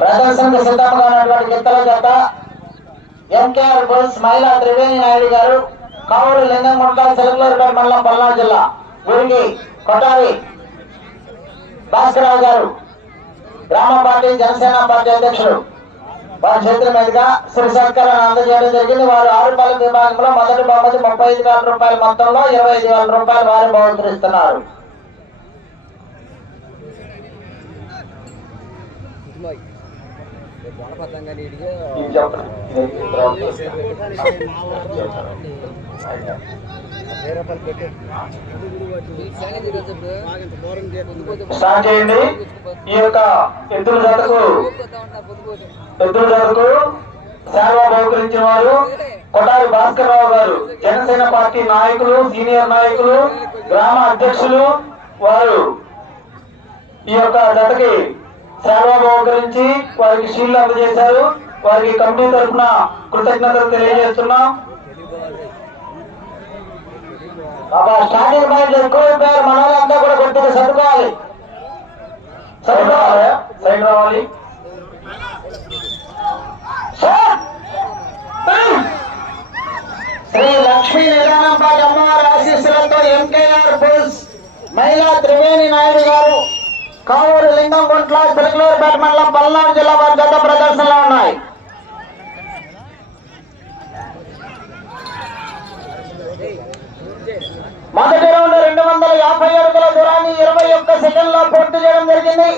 ప్రదర్శనకు సిద్ధంగా ఉన్నటువంటి గిత్తల జత ఎంకేఆర్ బుల్స్ మహిళా త్రివేణి నాయుడు గారు కావూరు లింగంగుంట చిలకలూరుపేట మండలం పల్నాడు జిల్లా వీరికి కొట్టారి భాస్కరరావు గారు గ్రామ పార్టీ జనసేన పార్టీ అధ్యక్షుడు. వారి చేతుల మీదుగా శ్రీ సత్కారాన్ని అందజేయడం జరిగింది. వారు ఆరు పాలక విభాగంలో మొదటి బహుమతి ముప్పై ఐదు వేల రూపాయల మొత్తంలో ఇరవై ఐదు వేల రూపాయలు వారు బహుకరిస్తున్నారు. స్టార్ట్ చేయండి. ఈ యొక్క ఎద్దుల జతకు ఎద్దుల జతకు సేవ బహుకరించిన వారు కొటారి భాస్కర్ రావు గారు జనసేన పార్టీ నాయకులు సీనియర్ నాయకులు గ్రామ అధ్యక్షులు వారు ఈ యొక్క జతకి సేవ బహుకరించి వారికి షీల్డ్ అందజేశారు. వారికి కమిటీ తరఫున కృతజ్ఞతలు తెలియజేస్తున్నాం. బాబా స్టార్టింగ్ పాయింట్ ఎక్కువ అయిపోయారు మన వాళ్ళంతా కూడా కొద్దిగా సర్దుకోవాలి సర్దుకోవాలి సైడ్ రావాలి! శ్రీ లక్ష్మీ నిదానంపాటి అమ్మవారి ఆశీస్సులతో ఎంకేఆర్ బుల్స్ మహిళా త్రివేణి నాయుడు గారు కావూరు లింగం గుంట్ల చిలకలూరుపేట మండలం పల్నాడు జిల్లా వారి గత ప్రదర్శనలో ఉన్నాయి. మొదటి రౌండ్ రెండు వందల యాభై అడుగుల దూరాన్ని ఇరవై ఒక్క సెకండ్లో పూర్తి చేయడం జరిగింది.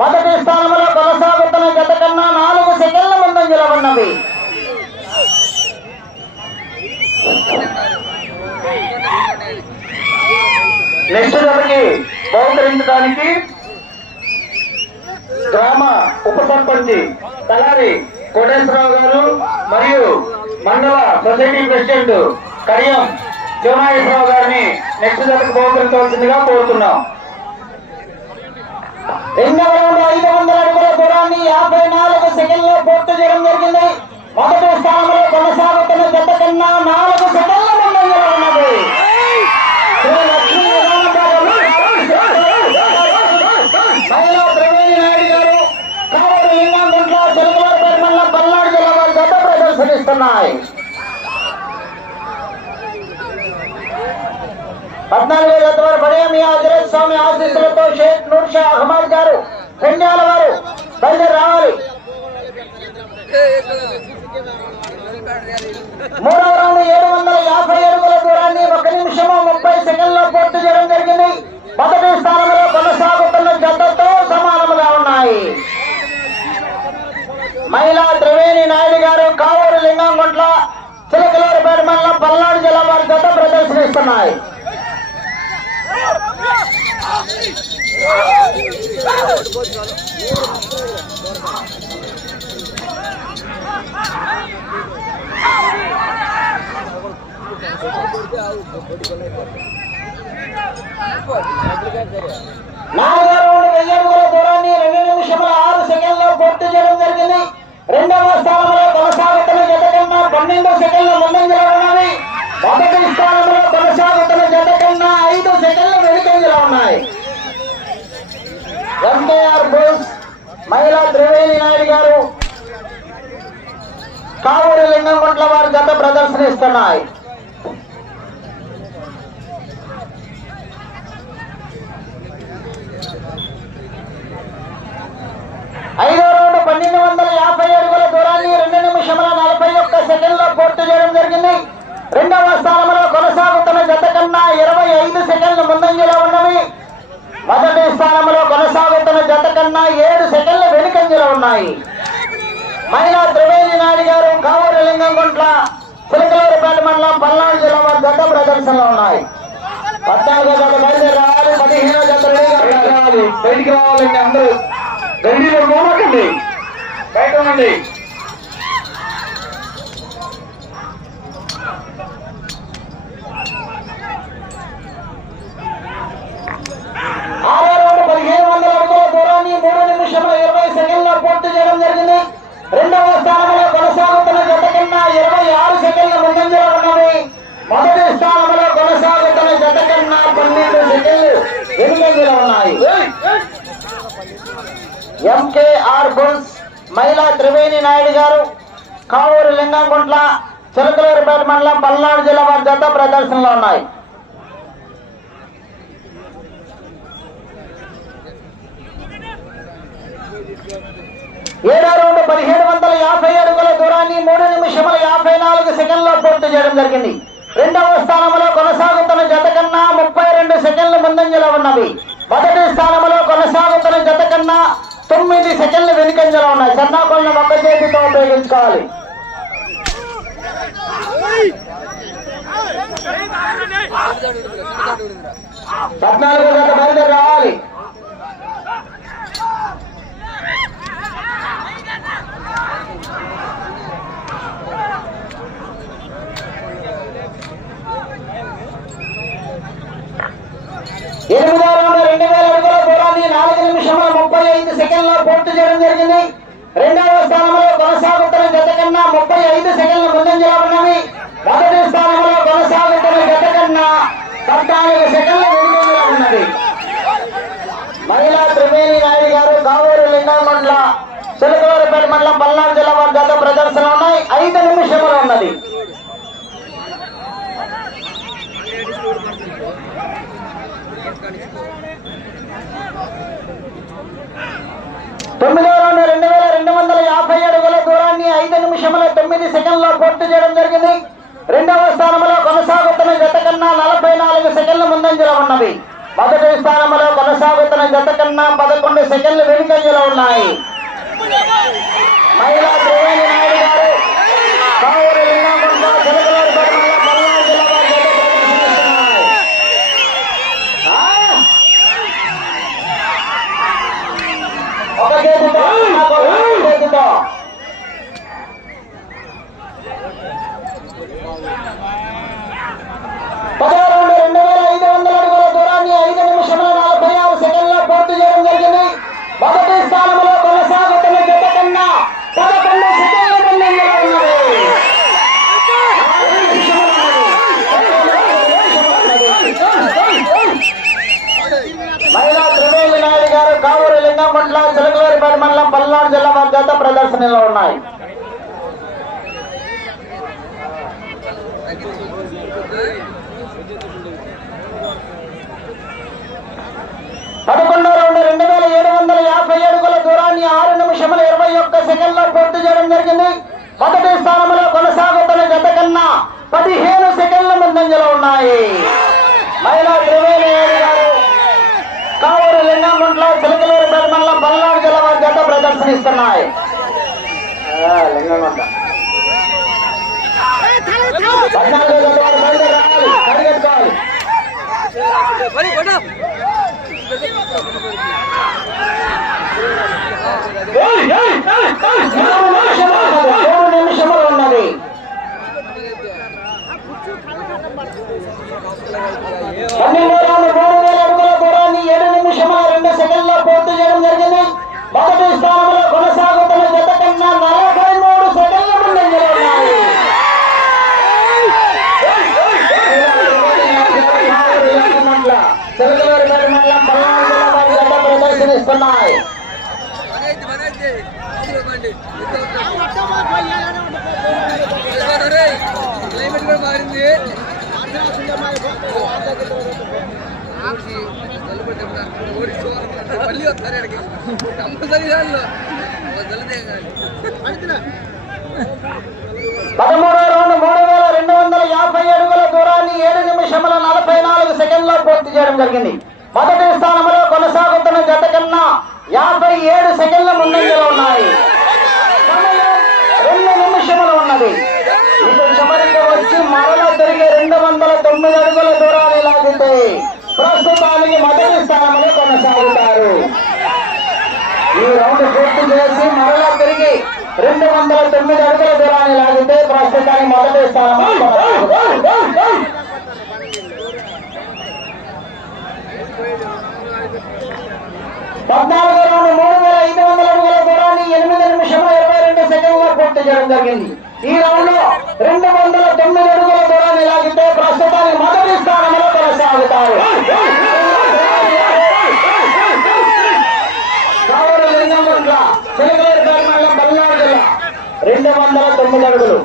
మొదటి స్థానంలో కొనసాగుతున్న జత కన్నా నాలుగు సెకండ్ల ముందంజలో ఉన్నవి నెక్స్ట్ జతకి బహుకరించడానికి గ్రామ ఉప తలారి కోటేశ్వరరావు గారు మరియు మండల సొసైటీ ప్రెసిడెంట్ కడియం శివనాగేశ్వరరావు గారిని నెక్స్ట్ జతకు బహుకరించవలసిందిగా కోరుతున్నాం. రెండవ రౌండ్ ఐదు వందల అడుగుల దూరాన్ని యాభై నాలుగు సెకండ్లో పూర్తి చేయడం జరిగింది. మొదటి స్థానంలో కొనసాగుతున్న జత కన్నా నాలుగు సెకండ్ ఉన్నాయి. పద్నాలుగు వేల ద్వారా పడే మీ హజరత్ స్వామి ఆశీస్సులతో షేక్ నూర్ షా అహ్మద్ గారు రెండేళ్ళ వారు బయలుదేరి రావాలి. మూడవ రౌండ్ ఏడు వందల యాభై అడుగుల దూరాన్ని ఒక నిమిషము ముప్పై సెకండ్లో పూర్తి చేయడం జరిగింది మొదటి స్థానంలో కొనసాగుతున్న జతతో సమానముగా ఉన్నాయి మహిళా త్రివేణి నాయుడు గారు కావూరు లింగంగుంట్ల చిలకలూరుపేట మండలం పల్నాడు జిల్లా వారి జత ప్రదర్శనిస్తున్నాయి వెయ్యి దూరాన్ని రెండు నిమిషముల ఆరు సెకండ్లో పూర్తి చేయడం జరిగింది. రెండవ స్థానంలో కొనసాగుతున్న జత కన్నా పన్నెండు సెకండ్ల ముందంజలో ఉన్నవి మొదటి స్థానంలో కొనసాగుతున్న జత కన్నా ఐదు సెకండ్ల వెనుకంజలో ఉన్నాయి. ఎంకేఆర్ బోస్ మహిళా త్రివేణి నాయుడు గారు కావూరి లింగంగుంట్ల వారి జత ప్రదర్శన ఇస్తున్నాయి రౌండ్ పన్నెండు వందల యాభై అడుగుల దూరాన్ని రెండు నిమిషముల నలభై ఒక్క సెకండ్లో పూర్తి చేయడం జరిగింది రెండవ స్థానంలో కొనసాగుతున్న జత కన్నా ఇరవై ఐదు సెకండ్ల ముందంజలో ఉన్నవి మొదటి స్థానంలో కొనసాగుతున్న జత కన్నా ఏడు సెకండ్ల వెనుకంజలో ఉన్నాయి. మహిళా త్రివేణి నాయుడు గారు కావూరు లింగంగుంట్ల చిలకలూరుపేట మండలం పల్నాడు జిల్లా వారి జత ప్రదర్శనలో ఉన్నాయి. పద్నాలుగో జత బయలుదేరి రావాలి పదిహేనో జత రావాలి. బయటికి రావాలండి అందరూ గండిలో మోమకండి బయట ఉండండి. మొదటి స్థానంలో కొనసాగుతున్న జత కన్నా పన్నెండు సెకండ్లు వెనుకంజలు ఉన్నాయి. ఎంకేఆర్ బోన్స్ మహిళా త్రివేణి నాయుడు గారు కావూరు లింగంకుంట్ల చిరకలూరుపేట మండలం పల్నాడు జిల్లా వారి జత ప్రదర్శనలో ఉన్నాయి. ఏడో రెండు పదిహేడు వందల యాభై అడుగుల దూరాన్ని మూడు నిమిషముల యాభై నాలుగు సెకండ్లో పూర్తి చేయడం జరిగింది. రెండవ స్థానంలో కొనసాగుతున్న జత కన్నా ముప్పై రెండు సెకండ్ల ముందంజలో ఉన్నవి. మొదటి స్థానంలో కొనసాగుతున్న జత కన్నా తొమ్మిది సెకండ్లు వెనుకంజలో ఉన్నాయి. సన్నాకొలను మొక్క చేతితో ఉపయోగించుకోవాలి. పద్నాలుగు జత బయలుదేరి రావాలి ఎనిమిదో రౌండ్ రెండు వేల అడుగుల దూరాన్ని నాలుగు నిమిషముల ముప్పై ఐదు సెకండ్లో పూర్తి చేయడం జరిగింది రెండవ స్థానంలో కొనసాగుతున్న జత కన్నా ముప్పై ఐదు సెకండ్ల ముందంజలో ఉన్నవి మొదటి స్థానంలో కొనసాగుతున్న జత కన్నా పద్నాలుగు సెకండ్ల వెనుకంజలో ఉన్నది మహిళా త్రివేణి నాయుడు గారు కావూరు లింగమండల చిలకలూరుపేట మండలం పల్నాడు జిల్లా వారి గత ప్రదర్శన ఉన్నాయి. ఐదు నిమిషములు ఉన్నది. తొమ్మిదో రౌండ్ రెండు వేల రెండు వందల యాభై అడుగుల దూరాన్ని ఐదు నిమిషముల తొమ్మిది సెకండ్లో పూర్తి చేయడం జరిగింది. రెండవ స్థానంలో కొనసాగుతున్న జత కన్నా నలభై నాలుగు వెనుకంజలో ముందంజలో ఉన్నవి. మొదటి స్థానంలో కొనసాగుతున్న జత కన్నా పదకొండు సెకండ్లు వెనుకంజలో ఉన్నాయి. మహిళా త్రివేణి నాయుడు గారు కావూరు లింగంగుంట చిలకలూరుపేట మండలం పల్నాడు జిల్లా వారి జత ప్రదర్శనిస్తున్నాయి. ఆ! ఒక చేతితో ఒక చేతితో పదో రౌండ్ రెండు వేల ఐదు వందల అడుగుల దూరాన్ని ఐదు నిమిషముల నలభై ఆరు సెకండ్లో పూర్తి చేయడం జరిగింది మొదటి స్థానంలో కొనసాగుతున్న జత కన్నా పదకొండు సెకండ్ల ముందంజలో ఉన్నది నాలుగు నిమిషములు ఉన్నది. మహిళా త్రివేణి నాయుడు గారు కావూరు లింగంపట్ల చిలకలూరిపేట మండలం పల్నాడు జిల్లా వారి జత ప్రదర్శనలో ఉన్నాయి. పదకొండో రెండు రెండు వేల ఏడు వందల యాభై అడుగుల దూరాన్ని ఆరు నిమిషముల ఇరవై ఒక్క సెకండ్లో పూర్తి చేయడం జరిగింది. మొదటి స్థానంలో కొనసాగుతున్న జత కన్నా పదిహేను సెకండ్ల ముందంజలో ఉన్నాయి. మహిళా త్రివేణి గారు కావూరు లింగంగుంట్లో చిలకలూరు మండలం పల్నాడు జిల్లా జత ప్రదర్శనిస్తున్నాయి. పద్నాలుగు వారు మూడు నిమిషములు ఉన్నది. పన్నెండు రౌండ్ మూడు వేల అడుగుల దూరాన్ని ఏడు నిమిషముల రెండు సెకండ్లో పూర్తి చేయడం జరిగింది మొదటి స్థానంలో కొనసాగుతున్న జత కన్నా నలభై మూడు సెకండ్ల ముందంజలో ఉన్నాయి చిలకలూరుపేట మండలం పల్నాడు జిల్లా వారి జత ప్రదర్శనిస్తున్నాయి క్లైమేట్ కూడా మారింది మళ్ళీ వస్తారు ఇక్కడికి. కంపల్సరీ దానిలో. పదమూడో రౌండ్ మూడు వేల రెండు వందల యాభై అడుగుల దూరాన్ని ఏడు నిమిషముల నలభై నాలుగు సెకండ్లో పూర్తి చేయడం జరిగింది. మొదటి స్థానంలో కొనసాగుతున్న జత కన్నా యాభై ఏడు సెకండ్ల ముందంజలో ఉన్నాయి. సమయం రెండు నిమిషములు ఉన్నది ఇది చివరికి వచ్చి మరల తిరిగి రెండు వందల తొమ్మిది అడుగుల దూరాన్ని లాగితే ప్రస్తుతానికి మొదటి స్థానంలో కొనసాగుతారు ఈ రౌండ్ పూర్తి చేసి మరలా తిరిగి రెండు వందల తొమ్మిది అడుగుల దూరాన్ని లాగితే ప్రస్తుతానికి మొదటి కొనసాగుతారు. పద్నాలుగు రౌండ్ మూడు వేల ఐదు వందల అడుగుల దూరాన్ని ఎనిమిది నిమిషముల ఇరవై రెండు సెకండ్లో పూర్తి చేయడం జరిగింది. ఈ రౌండ్లో రెండు వందల తొమ్మిది అడుగుల దూరాన్ని లాగితే ప్రస్తుతానికి మొదటి స్థానంలో కొనసాగుతారు. వందల తొమ్మిది అడుగులు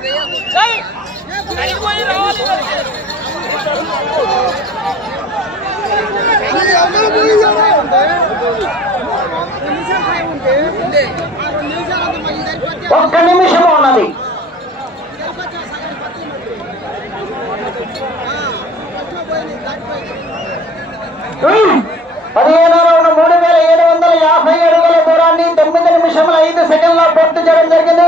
ఒక్క నిమిషం ఉన్నది. పదిహేను రౌండ్ మూడు వేల ఏడు వందల యాభై అడుగుల దూరాన్ని తొమ్మిది నిమిషముల ఐదు సెకండ్ల పూర్తి చేయడం జరిగింది.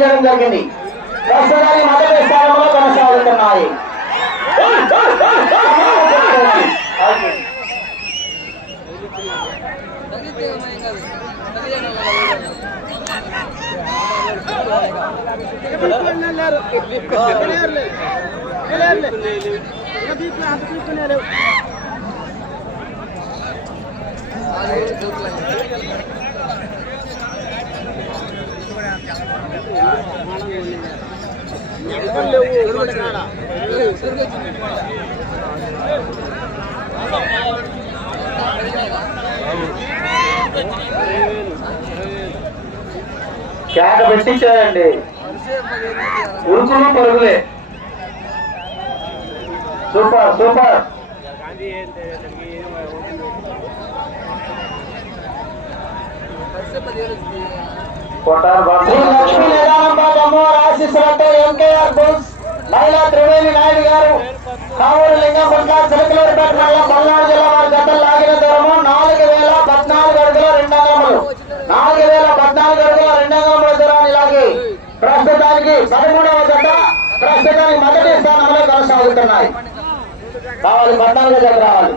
చేయడం జరిగింది. ప్రస్తుతానికి మొదటి స్థానంలో కొనసాగుతున్నాయి. తగ్గితే కేక పెట్టించారండి ఉరుకులు పరుగులే. Super super. కొట్టారు బాబు. మహిళా త్రివేణి నాయుడు గారు కావూరు లింగంపట్ల చిలకలూరుపేట మండలం పల్నాడు జిల్లా వారి జతలు లాగిన దూరము నాలుగు వేల పద్నాలుగు అడుగుల రెండు అంగములు. నాలుగు వేల పద్నాలుగు అడుగుల రెండు అంగముల దూరాన్ని లాగి ప్రస్తుతానికి పదమూడవ జత ప్రస్తుతానికి మొదటి స్థానంలో కొనసాగుతున్నాయి. కావాలి పద్నాలుగు జత రావాలి.